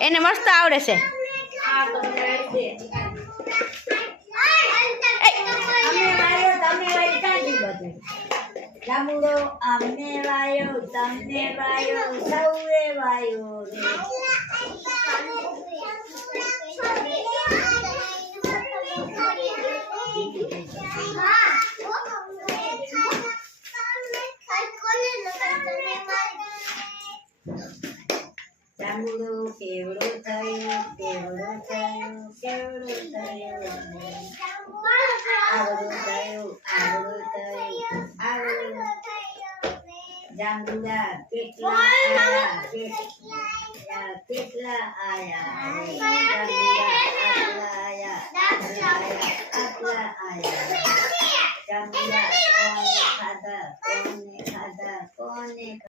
એને મસ્ત આવડે છે. જાંબુડો અમને વાયો તમને વાયો સૌએ વાયો જાંબુડો કેવડો થયો કેવડો થયો કેવડો થયો આવડો થયો આવડો થયો આવડો જાંબુડા કેટલા આયા કેટલા આયા જાંબુડા આટલા આયા જાંબુડા કોને ખાધા કોને ખાધા કોને